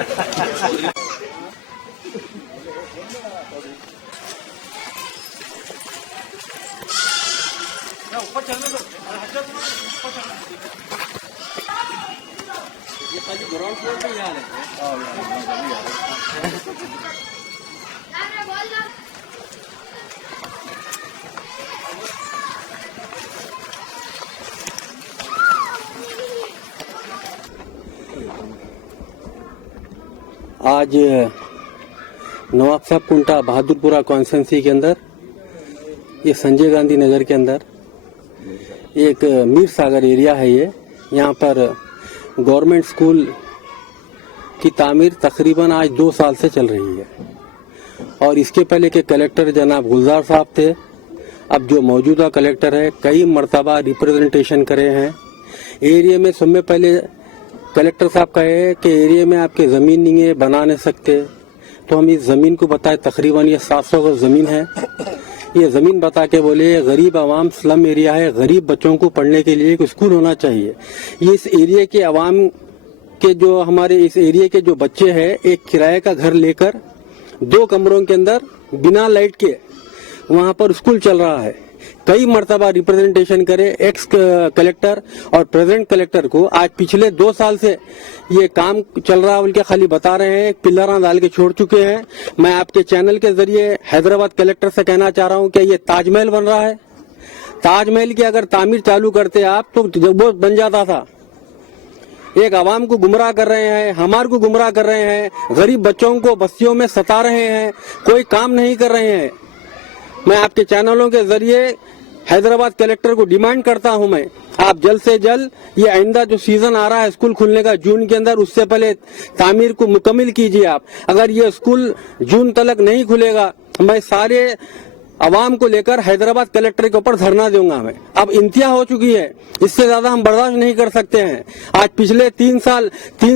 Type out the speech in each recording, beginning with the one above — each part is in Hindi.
ग्राउंड फ्लोर पे यहाँ आज नवाब साहब कुंटा बहादुरपुरा कॉन्स्टिट्यूंसी के अंदर, ये संजय गांधी नगर के अंदर एक मीर सागर एरिया है। ये यहाँ पर गवर्नमेंट स्कूल की तामीर तकरीबन आज 2 साल से चल रही है और इसके पहले के कलेक्टर जनाब गुलजार साहब थे। अब जो मौजूदा कलेक्टर है कई मर्तबा रिप्रेजेंटेशन करे हैं एरिया में। समय पहले कलेक्टर साहब कहे कि एरिया में आपके जमीन नहीं है, बना नहीं सकते, तो हम इस जमीन को बताए तकरीबन ये 700 गज जमीन है। ये जमीन बता के बोले गरीब आवाम स्लम एरिया है, गरीब बच्चों को पढ़ने के लिए एक स्कूल होना चाहिए। ये इस एरिया के आवाम के जो हमारे इस एरिया के जो बच्चे हैं एक किराए का घर लेकर 2 कमरों के अंदर बिना लाइट के वहाँ पर स्कूल चल रहा है। कई मर्तबा रिप्रेजेंटेशन करे एक्स कलेक्टर और प्रेजेंट कलेक्टर को। आज पिछले 2 साल से ये काम चल रहा है बोल के खाली बता रहे हैं, पिलर डाल के छोड़ चुके हैं। मैं आपके चैनल के जरिए हैदराबाद कलेक्टर से कहना चाह रहा हूँ कि ये ताजमहल बन रहा है। ताजमहल की अगर तामीर चालू करते आप तो जब वो बन जाता था। एक आवाम को गुमराह कर रहे हैं, हमारे को गुमराह कर रहे हैं, गरीब बच्चों को बस्तियों में सता रहे हैं, कोई काम नहीं कर रहे हैं। मैं आपके चैनलों के जरिए हैदराबाद कलेक्टर को डिमांड करता हूं, मैं आप जल्द से जल्द ये आइंदा जो सीजन आ रहा है स्कूल खुलने का जून के अंदर, उससे पहले तामीर को मुकम्मल कीजिए आप। अगर ये स्कूल जून तक नहीं खुलेगा मैं सारे आवाम को लेकर हैदराबाद कलेक्टर के ऊपर धरना दूंगा। मैं अब इंतहा हो चुकी है, इससे ज्यादा हम बर्दाश्त नहीं कर सकते हैं। आज पिछले 3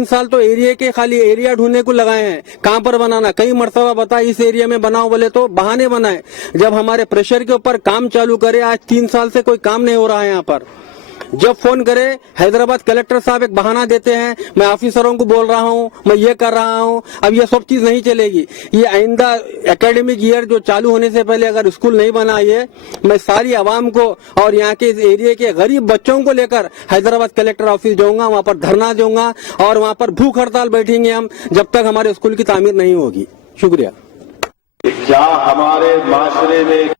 साल तो एरिया के खाली एरिया ढूंढने को लगाए हैं, कहां पर बनाना। कई मर्तबा बता इस एरिया में बनाओ बोले तो बहाने बनाए। जब हमारे प्रेशर के ऊपर काम चालू करे, आज 3 साल से कोई काम नहीं हो रहा है यहाँ पर। जब फोन करे हैदराबाद कलेक्टर साहब एक बहाना देते हैं, मैं ऑफिसरों को बोल रहा हूँ, मैं ये कर रहा हूँ। अब ये सब चीज नहीं चलेगी। ये आइंदा एकेडमिक ईयर जो चालू होने से पहले अगर स्कूल नहीं बना, ये मैं सारी आवाम को और यहाँ के इस एरिया के गरीब बच्चों को लेकर हैदराबाद कलेक्टर ऑफिस जाऊंगा, वहाँ पर धरना दूंगा और वहाँ पर भूख हड़ताल बैठेंगे हम जब तक हमारे स्कूल की तामीर नहीं होगी। शुक्रिया। जहाँ हमारे माशरे में